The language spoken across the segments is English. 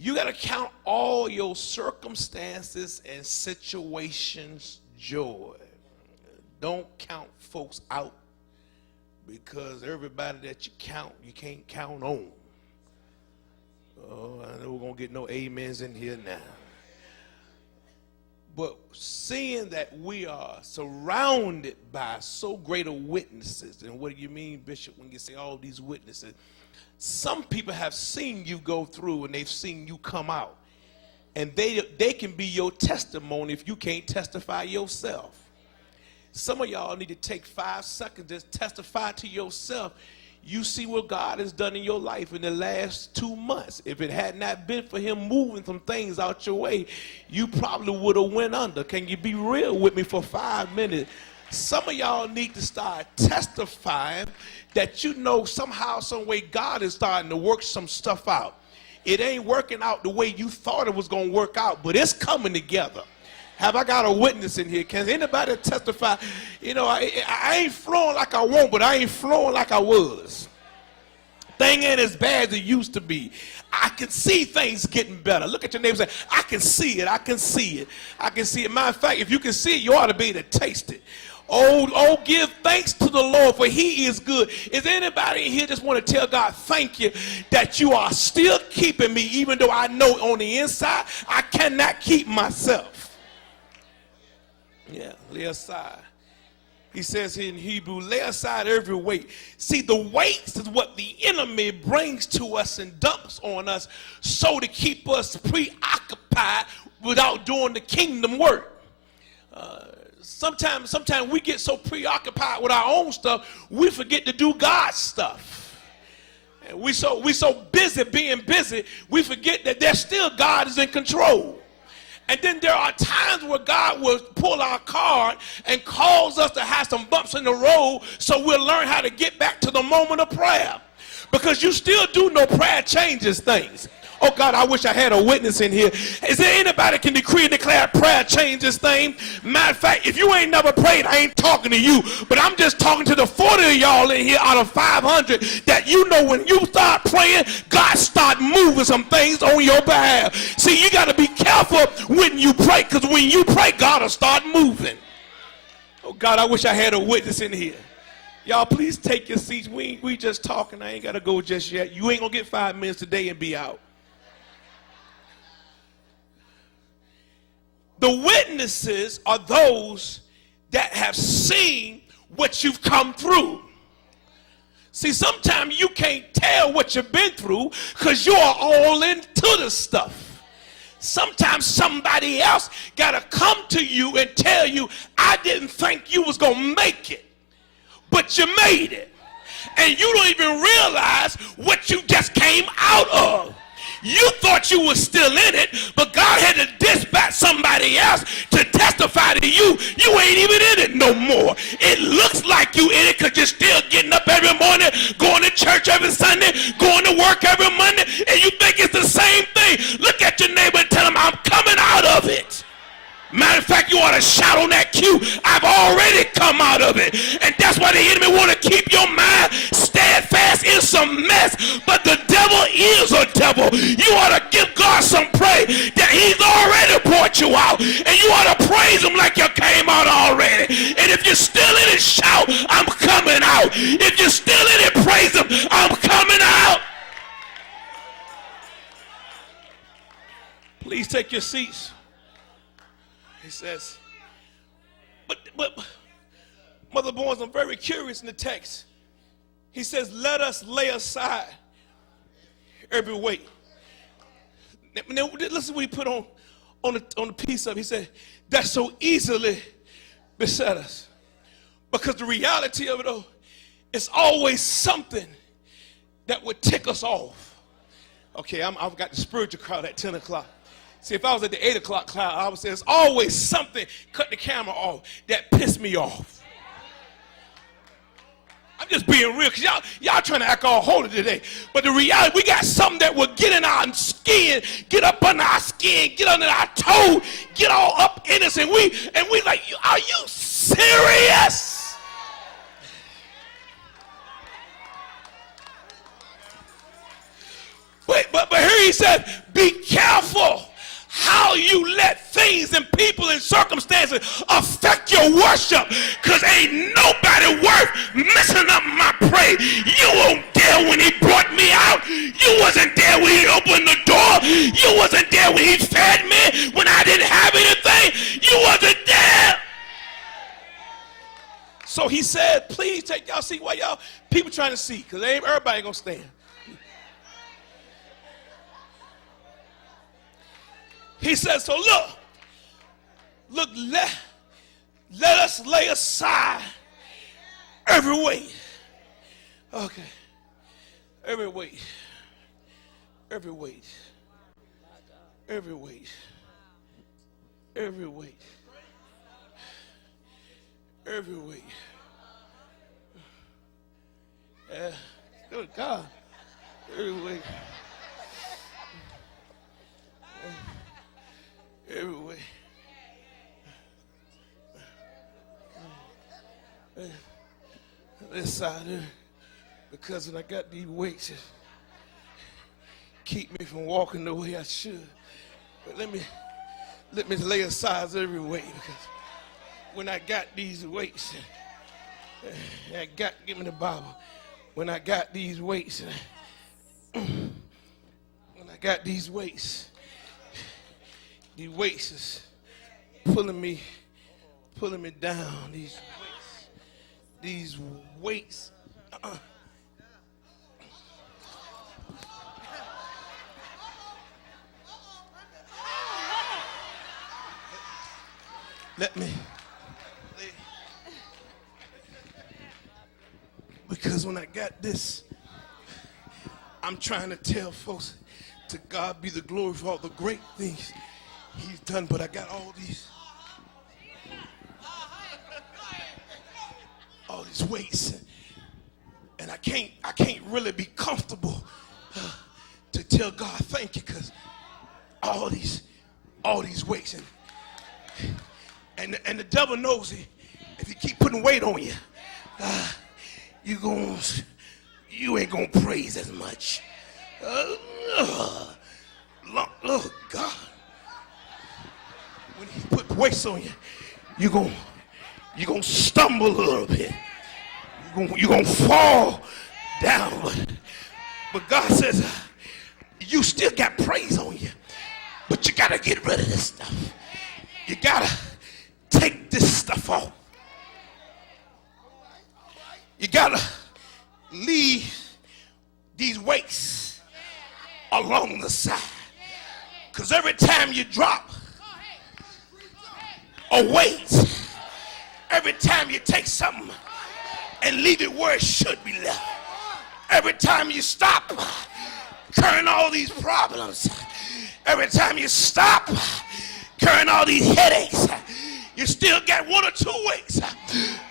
You got to count all your circumstances and situations joy. Don't count folks out, because everybody that you count, you can't count on. Oh, I know we're going to get no amens in here now. But seeing that we are surrounded by so great a witnesses, and what do you mean, Bishop, when you say all these witnesses? Some people have seen you go through and they've seen you come out. And they can be your testimony if you can't testify yourself. Some of y'all need to take 5 seconds, just testify to yourself. You see what God has done in your life in the last 2 months. If it had not been for him moving some things out your way, you probably would have went under. Can you be real with me for 5 minutes? Some of y'all need to start testifying that you know somehow, some way God is starting to work some stuff out. It ain't working out the way you thought it was going to work out, but it's coming together. Have I got a witness in here? Can anybody testify? You know, I ain't flowing like I want, but I ain't flowing like I was. Thing ain't as bad as it used to be. I can see things getting better. Look at your neighbor and say, I can see it. I can see it. I can see it. Matter of fact, if you can see it, you ought to be able to taste it. Oh, give thanks to the Lord, for he is good. Is anybody in here just want to tell God, thank you, that you are still keeping me, even though I know on the inside I cannot keep myself? Yeah, lay aside. He says here in Hebrew, lay aside every weight. See, the weights is what the enemy brings to us and dumps on us so to keep us preoccupied without doing the kingdom work. Sometimes we get so preoccupied with our own stuff, we forget to do God's stuff. And we so busy being busy, we forget that there's still God is in control. And then there are times where God will pull our card and cause us to have some bumps in the road so we'll learn how to get back to the moment of prayer. Because you still do know prayer changes things. Oh, God, I wish I had a witness in here. Is there anybody can decree and declare prayer changes things? Matter of fact, if you ain't never prayed, I ain't talking to you. But I'm just talking to the 40 of y'all in here out of 500 that you know when you start praying, God start moving some things on your behalf. See, you got to be careful when you pray, because when you pray, God will start moving. Oh, God, I wish I had a witness in here. Y'all, please take your seats. We just talking. I ain't got to go just yet. You ain't going to get 5 minutes today and be out. The witnesses are those that have seen what you've come through. See, sometimes you can't tell what you've been through because you're all into the stuff. Sometimes somebody else got to come to you and tell you, I didn't think you was going to make it, but you made it. And you don't even realize what you just came out of. You thought you were still in it, but God had to dispatch somebody else to testify to you. You ain't even in it no more. It looks like you in it because you're still getting up every morning, going to church every Sunday, going to work every Monday, and you think it's the same thing. Look at your neighbor and tell him, I'm coming out of it. Matter of fact, you ought to shout on that cue, I've already come out of it. And that's why the enemy want to keep your mind steadfast in some mess. But the devil is a devil. You ought to give God some praise that he's already brought you out. And you ought to praise him like you came out already. And if you're still in it, shout, I'm coming out. If you're still in it, praise him, I'm coming out. Please take your seats. He says, but Mother Barnes, I'm very curious in the text. He says, let us lay aside every weight. Now, listen what he put on the piece of it. He said, that so easily beset us. Because the reality of it, though, it's always something that would tick us off. Okay, I've got the spiritual crowd at 10 o'clock. See, if I was at the 8 o'clock crowd, I would say there's always something, cut the camera off, that pissed me off. I'm just being real, because y'all trying to act all holy today. But the reality, we got something that will get in our skin, get up under our skin, get under our toe, get all up in us, and we like, are you serious? Wait, but here he he said, be careful how you let things and people and circumstances affect your worship, because ain't nobody worth messing up my praise. You weren't there when he brought me out. You wasn't there when he opened the door. You wasn't there when he fed me when I didn't have anything. You wasn't there. So he said, please take y'all seat while y'all people trying to see, because everybody gonna stand. He says, so look, let us lay aside every weight. Okay. Every weight. Every weight. Every weight. Every weight. Every weight. Good God. Every weight. Every way. This side here, because when I got these weights, it keep me from walking the way I should. But let me lay aside every weight, because when I got these weights, give me the Bible. When I got these weights, these weights is pulling me down. These weights. Let me. Because when I got this, I'm trying to tell folks, to God be the glory for all the great things he's done, but I got all these weights, and I can't really be comfortable to tell God thank you, because all these weights, and the devil knows it. If you keep putting weight on you, you ain't gonna praise as much. Oh God. When he put weights on you, you're gonna stumble a little bit. You're gonna fall down. But God says, you still got praise on you, but you gotta get rid of this stuff. You gotta take this stuff off. You gotta leave these weights along the side. Because every time you drop a weight, every time you take something and leave it where it should be left, every time you stop carrying all these problems, every time you stop carrying all these headaches, you still got one or two weights,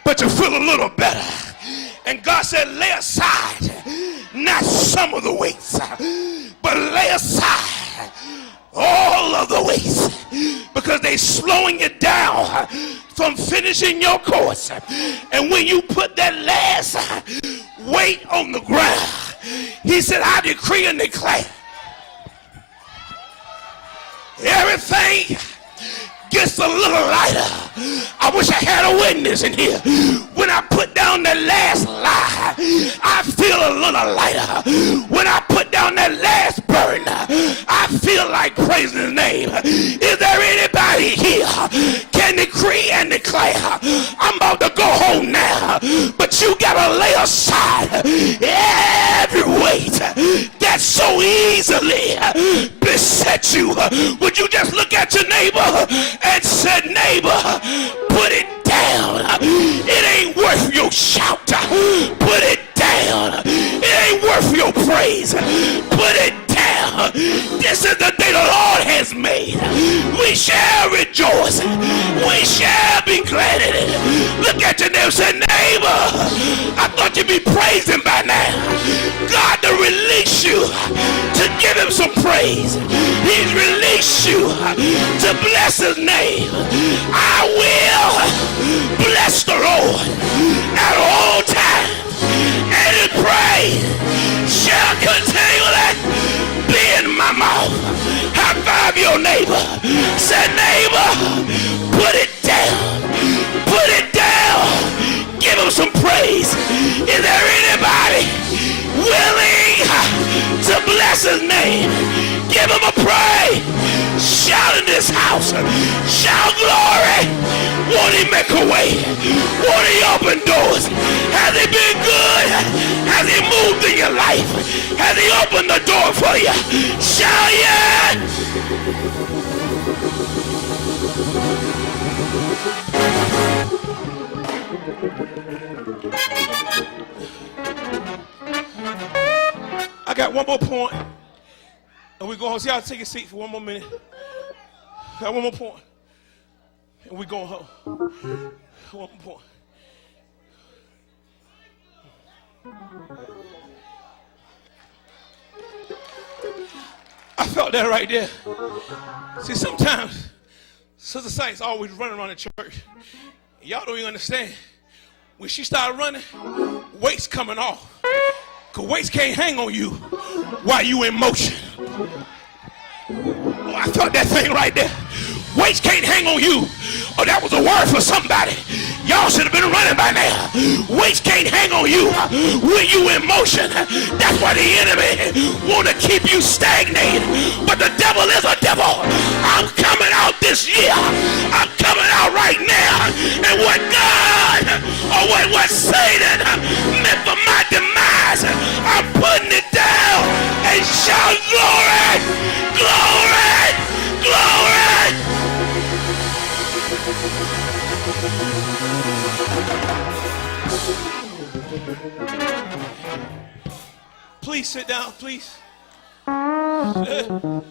but you feel a little better. And God said, lay aside not some of the weights, but lay aside all of the weights, because they're slowing you down from finishing your course. And when you put that last weight on the ground, he said, I decree and declare, everything gets a little lighter. I wish I had a witness in here. When I put down that last lie, I feel a little lighter. When I put down that last burden, I feel like praising his name. Is there anybody here can decree and declare, I'm about to go home now, but you gotta lay aside every weight that so easily beset you? Would you just look at your neighbor and say, neighbor, put it down. It ain't worth your shout. Put it down. It ain't worth your praise. Put it down. This is the day the Lord has made. We shall rejoice. We shall be glad in it. Look at your neighbor and say, neighbor, I thought you'd be praising by now. God to release you to give him some praise. He's released you to bless his name. I will bless the Lord at all times, and his praise shall continually be in my mouth. your neighbor. Say, neighbor, put it down. Put it down. Give him some praise. Is there anybody willing to bless his name? Give him a praise. Shout in this house. Shout glory. Won't he make a way? Won't he open doors? Has he been good? Has he moved in your life? Has he opened the door for you? Shout yeah. I got one more point, and we go home. See, I'll take a seat for one more minute. Got one more point, and we going home. One more point. I felt that right there. See, sometimes Sister Saints always running around the church. Y'all don't even understand. When she started running, weight's coming off. Because weights can't hang on you while you in motion. Oh, I felt that thing right there. Weights can't hang on you. Oh, that was a word for somebody. Y'all should have been running by now. Weights can't hang on you when you in motion. That's why the enemy want to keep you stagnated. But the devil is a devil. I'm coming out this year. I'm coming out right now. And what God, or what Satan meant for my demise, I'm putting it down and shout glory, glory, glory. Please sit down, please. I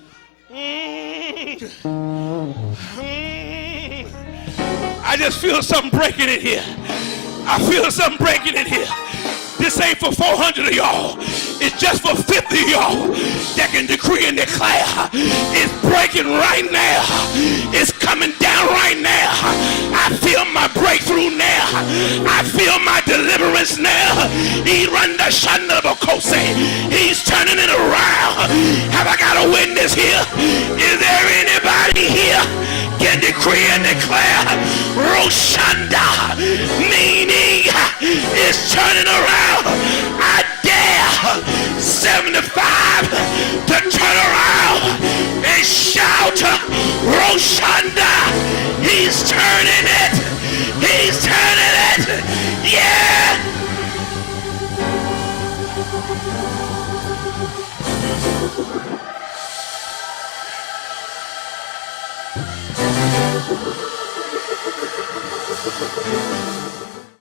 just feel something breaking in here. I feel something breaking in here. This ain't for 400 of y'all. It's just for 50 of y'all that can decree and declare. It's breaking right now. It's coming down right now. I feel my breakthrough now. I feel my deliverance now. He's turning it around. Have I got a witness here? Is there anybody here can decree and declare? Roshanda, meaning it's turning around. I dare 75 to turn around and shout, Roshanda, he's turning it. He's turning it. Yeah.